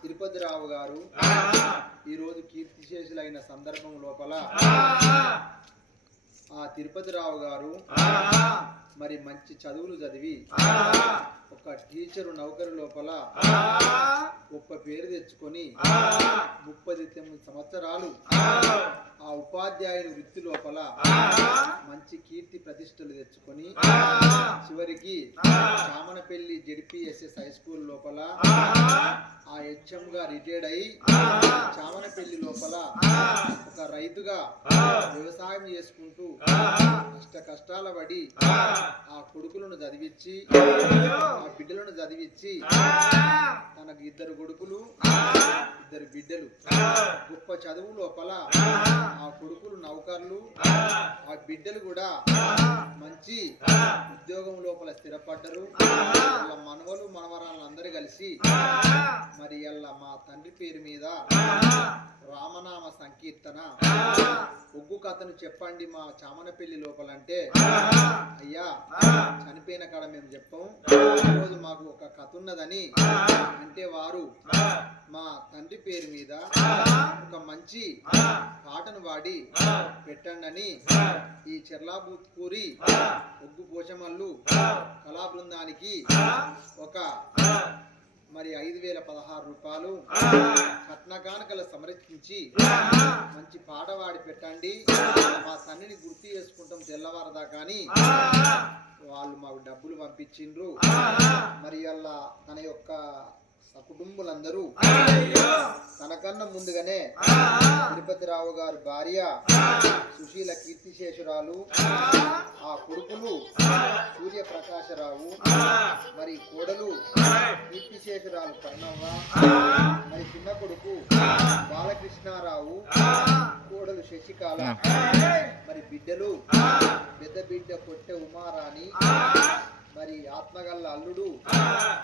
తిరుపతిరావు గారు ఈరోజు కీర్తిశేషులైన సందర్భం లోపల ఆ తిరుపతిరావు గారు మరి మంచి చదువులు చదివి ఒక టీచరు నౌకరు లోపల గొప్ప పేరు తెచ్చుకొని ముప్పది తొమ్మిది సంవత్సరాలు ఆ ఉపాధ్యాయుని వృత్తి లోపల మంచి కీర్తి ప్రతిష్టలు తెచ్చుకొని చివరికి చామనపల్లి జెడ్పిఎస్ఎస్ హై స్కూల్ లోపల ఆ. హెచ్ఎం గా రిటైర్డ్ అయి చామనపల్లి లోపల ఒక రైతుగా వ్యవసాయం చేసుకుంటూ కష్ట కష్టాల పడి ఆ. కొడుకులను చదివించి ఆ బిడ్డలను చదివించి తనకు ఇద్దరు కొడుకులు ఇద్దరు బిడ్డలు. గొప్ప చదువు లోపల ఆ కొడుకులు నౌకర్లు ఆ బిడ్డలు కూడా మంచి ఉద్యోగం లోపల స్థిరపడ్డరు. వాళ్ళ మనవలు మనవరాళ్ళందరూ కలిసి మరి అలా మా తండ్రి పేరు మీద రామనామ సంకీర్తన. ఒగ్గు కథను చెప్పండి మా చామనపల్లి లోపలంటే. అయ్యా చనిపోయిన కాడ మేము చెప్పాం. ఈరోజు మాకు ఒక కథ ఉన్నదని అంటే వారు మా తండ్రి పేరు మీద ఒక మంచి పాటను వాడి పెట్టండి అని ఈ చెర్లాబూత్కూరి ఒగ్గు పోచమల్లు కళా బృందానికి ఒక మరి ఐదు వేల పదహారు రూపాయలు కట్నకానుకలు సమర్పించి మంచి పాట వాడి పెట్టండి. మా తన్నిని గుర్తు చేసుకుంటాం తెల్లవారదా కానీ వాళ్ళు మాకు డబ్బులు పంపించిండ్రు. మరి అలా తన యొక్క సకుటుంబులందరూ తనకన్నా ముందుగానే తిరుపతి రావు గారి భార్య సుశీల కీర్తిశేషురాలు ఆ! కొడుకులు సూర్యప్రకాశరావు మరి కోడలు కీర్తిశేషురాలు కర్ణవ్వ మరి చిన్న కొడుకు బాలకృష్ణారావు కోడలు శశికాల మరి బిడ్డలు పెద్ద బిడ్డ కొట్టె ఉమారాణి మరి ఆత్మగల్ల అల్లుడు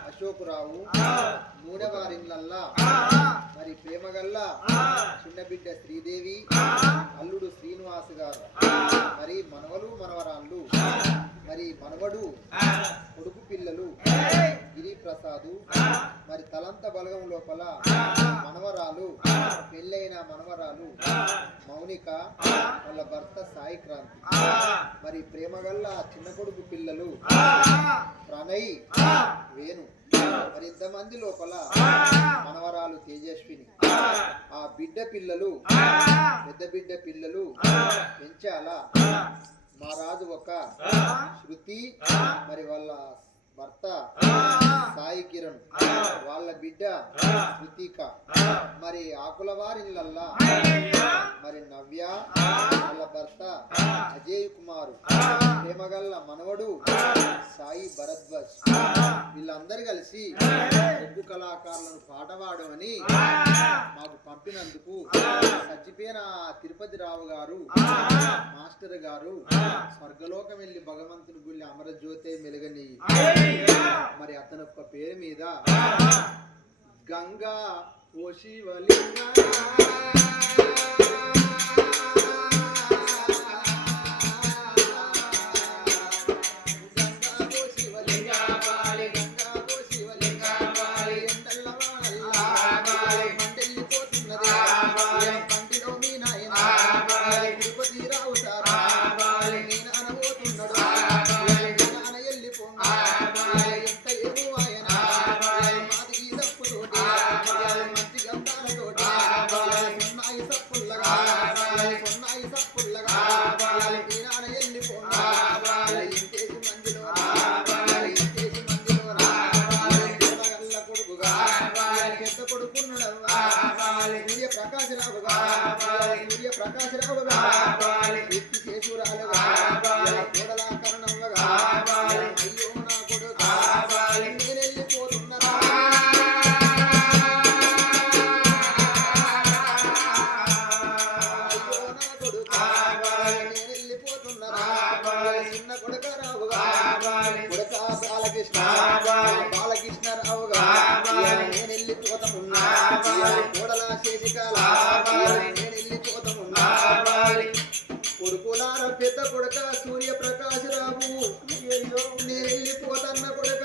అశోకురావు మూడవారిళ్ళల్లా మరి ప్రేమగల్ల చిన్నబిడ్డ శ్రీదేవి అల్లుడు శ్రీనివాస్ గారు. మరి మనవలు మనవరాళ్ళు మరి మనవడు కొడుకు పిల్లలు గిరి ప్రసాదు మరి తలంత బలగం లోపల మనవరాలు పెళ్ళైన మనవరాలు మౌనిక వాళ్ళ భర్త సాయి క్రాంతి. మరి ప్రేమగల్ల చిన్న కొడుకు పిల్లలు ప్రణయ్ వేణు మరి ఇంతమంది లోపల మనవరాలు తేజస్విని ఆ. బిడ్డ పిల్లలు పెద్ద బిడ్డ పిల్లలు పెంచాలా మా రాజు ఒక శృతి మరి వాళ్ళ భర్త కిరణ్. వాళ్ళ బిడ్డ శృతిక మరి ఆకుల వారిళ్ళల్లా మరి నవ్య వాళ్ళ భర్త అజయ్ కుమార్. ప్రేమగల్ల మనవడు సాయి భరద్వాజ్. వీళ్ళందరూ కలిసి ఒగ్గు కళాకారులను పాట పాడమని మాకు పంపినందుకు చచ్చిపోయిన తిరుపతి రావు గారు మాస్టర్ గారు స్వర్గలోకం వెళ్ళి భగవంతుని గుళ్ళి అమరజ్యోతే మెలుగని మరి అతని యొక్క పేరు మీద. గంగా ఓ శివలింగ. ప్రకాశరావుగా సూర్య ప్రకాశరావుగా కీర్తి శేషురాలుగా కోడలా కరుణవ్వగా అయ్యో నా కొడుకా నేనెళ్ళిపోతున్నరా అయ్యో నా కొడుకా నేనెళ్ళిపోతున్నరా చిన్న కొడుక రావుగా కొడుక బాలకృష్ణ కోడలా శేషికాలి కొడుకులార పెద్ద కొడక సూర్య ప్రకాశ్ రాబు నేనెళ్ళిపోతన్న కొడక.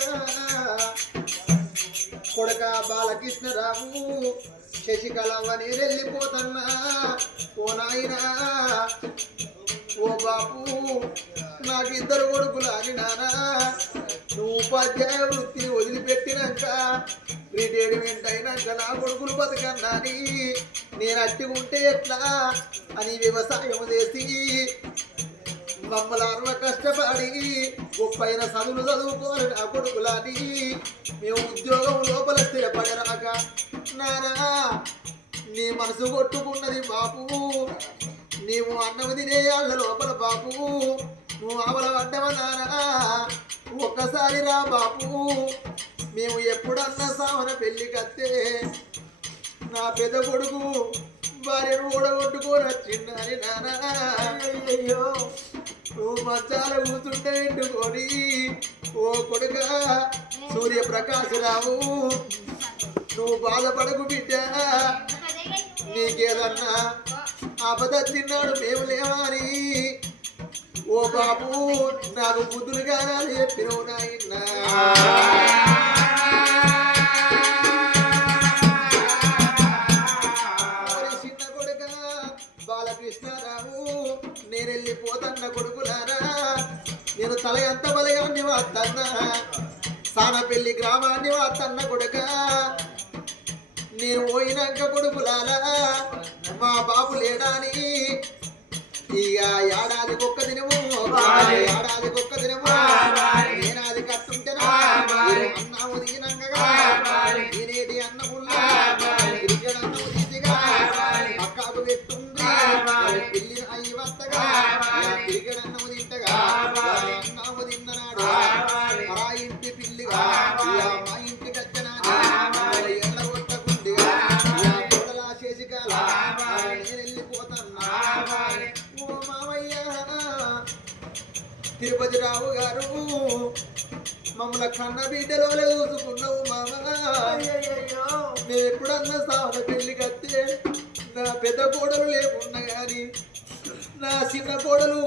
కొడక బాలకృష్ణ ఓ నాయనా ఓ బాపు నాకిద్దరు కొడుకులారి నానా నువ్వు ఉపాధ్యాయ వృత్తిని వదిలిపెట్టినాక రిటైర్మెంట్ అయినాక నా కొడుకులు బతకన్నాని నేను అట్టి ఉంటే ఎట్లా అని వ్యవసాయం చేసి మమ్మల్ని అరవ కష్టపడి గొప్పైన చదువులు చదువుకోవాలి నా కొడుకులని మేము ఉద్యోగం లోపల స్థిరపడరాక నానా నీ మనసు కొట్టుకున్నది బాపు. నీవు అన్నం తినేయాళ్ళ లోపల బాపు. నువ్వు ఆవల పడ్డవనారా ఒక్కసారి రా బాపు. మేము ఎప్పుడన్నా సావన పెళ్ళి కత్తే నా పెద్ద కొడుకు భార్యను ఓడగొట్టుకొని వచ్చిందని నానా. అయ్యో నువ్వు మచ్చాల కూతుంటే పెట్టుకొని ఓ కొడుక సూర్యప్రకాశరావు నువ్వు బాధపడకు బిడ్డ. నీకేదన్నా ఆపద తిన్నాడు మేము లేవని ఓ బాబు నాకు బుద్ధులు గానాలు చెప్పినవు నాయనా చిన్న కొడుక బాలకృష్ణారావు నేను వెళ్ళిపోతన్న కొడుకులారా. నేను తల ఎంత బలగాన్ని వాత్తన్నా సానపల్లి గ్రామాన్ని వాత్తన్న కొడుక. నేను పోయినాక కొడుకులారా మా బాబు లేడాని ఇక ఏడాది ఒక్క దినము ఏడాది ఒక్క దినము. మమ్మల్ని కన్న బిడ్డలో చూసుకున్నావు మామ. మేము ఎప్పుడన్నా సావన పెళ్ళి కత్తే నా పెద్ద కోడలు లేకున్నా గాని నా చిన్న కోడలు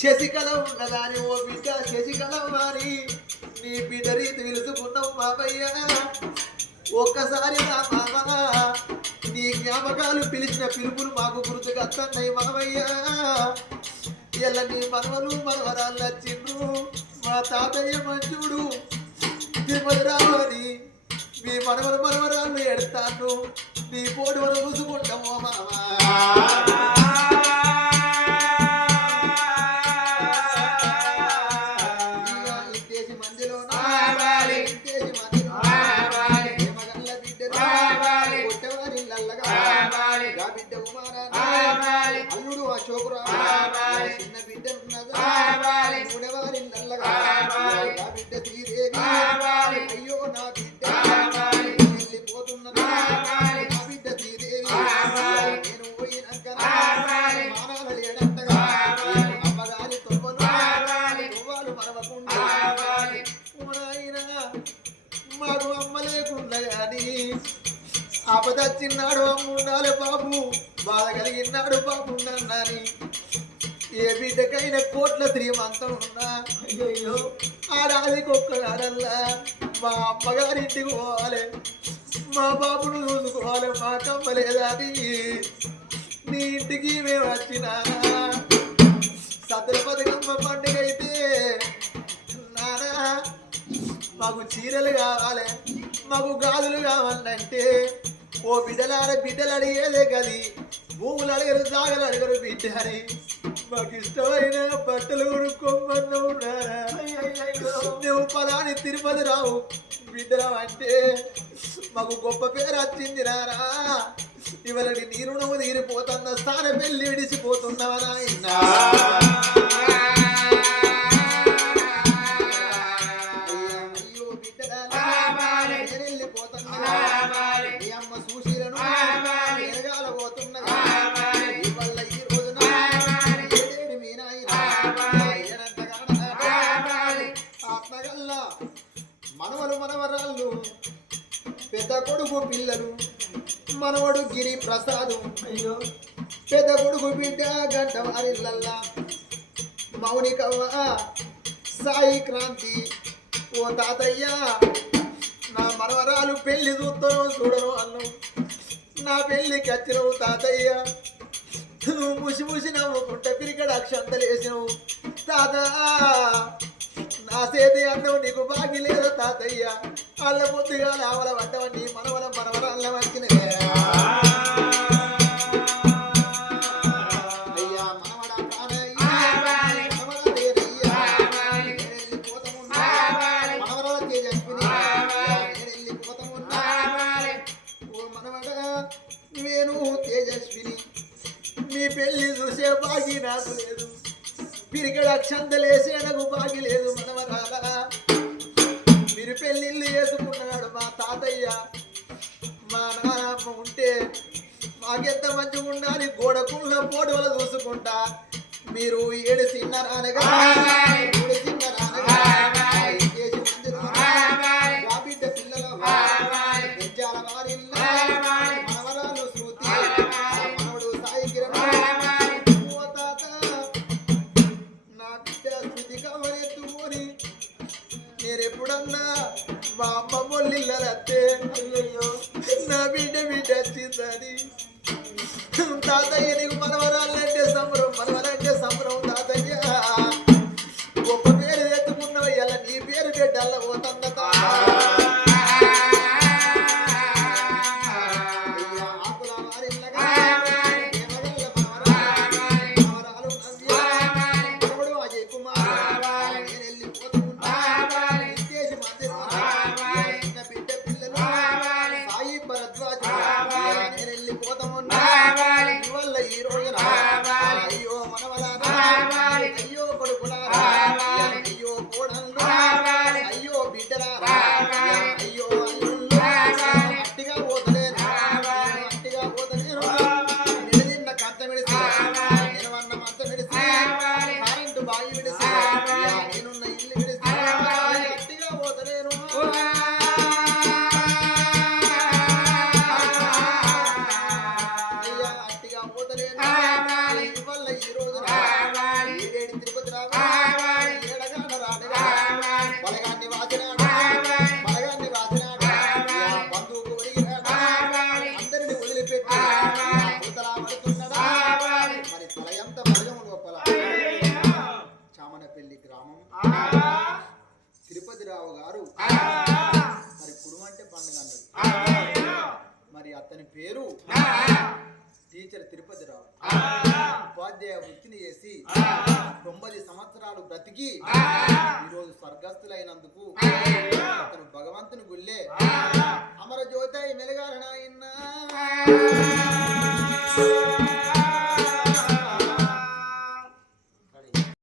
శశికళ ఉన్నదాని ఓ బిడ్డ శశికళ వారి నీ బిడ్డ రీతి పిలుచుకున్నావు మామయ్య. ఒక్కసారి నా మామ. నీ జ్ఞాపకాలు పిలిచిన పిలుపులు మాకు గుర్తుకు వస్తున్నాయి మామయ్య. ఇలా నీ మనవలు మనవరాలు నచ్చిండ్రు మా తాతయ్య మంచుడు తిరుమల రావని మీ మనవలు మనవరాలు ఎడతాను నీ పోటీ మనం చూసుకుంటాము మామా. అల్లుడు అశోకురావు. చిన్న బిడ్డ ఉన్నదా. శ్రీదేవి అయ్యో నా బిడ్డ వెళ్ళిపోతున్నదా. నా బిడ్డ శ్రీదేవి. నేను పోయినాక మానాలు లేడంటగా అమ్మగారి తొవ్వలు తొవ్వాలు మరవకుండా నాయనా, మాకు అమ్మ లేకుండా గాని ఆపద చిన్నాడు అమ్మ ఉండాలి బాబు. బాధ కలిగినాడు బాబు ఉన్నాని ఏ బిడ్డకైనా కోట్ల శ్రీమంతం ఉన్నా? అయ్యో ఆడాదికి ఒక్క ఆడల్లా మా అమ్మగారింటికి పోవాలి. మా బాబును చూసుకోవాలి మా కమ్మ లేదా నీ ఇంటికి మేము వచ్చినా? సద్దుల బతుకమ్మ పండుగ అయితే నానా మాకు చీరలు కావాలి మాకు గాజులు కావాలంటే ఓ బిడ్డలార బిడ్డలు అడిగేదే కది భూములు అడగరు జాగలు అడగరు బిడ్డ అని. మాకు ఇష్టమైన బట్టలు కొనుక్కోమన్నా ఉన్నారా నువ్వు పలాని తిరుపతి రావు. బిడ్డరావు అంటే మాకు గొప్ప పేరు వచ్చింది రారా ఇవలని నీ రుణము తీరిపోతున్న స్థానం వెళ్ళి విడిచిపోతున్నావా నాయనా? కొడుకు పిల్లలు మనవడు గిరి ప్రసాదు. అయ్యో పెద్ద కొడుకు బిడ్డ గంట వారిల్లల్లా. మౌనికవ్వ సాయి క్రాంతి ఓ తాతయ్య నా మనవరాలు పెళ్ళి చూస్తాను చూడను అన్ను. నా పెళ్ళి వచ్చినవు తాతయ్య. నువ్వు ముసి ముసి నవ్వుకుంటే పిరికడ అక్షంతలేసినవు తాత నా సేది అన్నవు నీకు బాగి లేదా తాతయ్య. వాళ్ళ ముద్దుగా నావల పడ్డవని మనవల మనవడా నేను తేజస్విని. మీ పెళ్ళి చూసే బాగి నాకు లేదు. పిరికడ అక్షంతలేసే నాకు బాగి లేదు మనవరాలా. పెళ్ళిళ్ళు చేసుకున్నాడు మా తాతయ్య. మా నాన్నమ్మ ఉంటే మాకెంత మంచిగా ఉండాలి? గోడకున్న పోటీ చూసుకుంటా. మీరు ఏడు తిన్నారనగా ఏడు సిన్న నాన్నగా. పోతంద అతని పేరు టీచర్ తిరుపతి రావు. ఉపాధ్యాయ వృత్తిని చేసి తొంభై సంవత్సరాలు బ్రతికి ఈరోజు స్వర్గస్థులైనందుకు అతను భగవంతుని గుళ్ళే అమర జ్యోతి మెలగారణ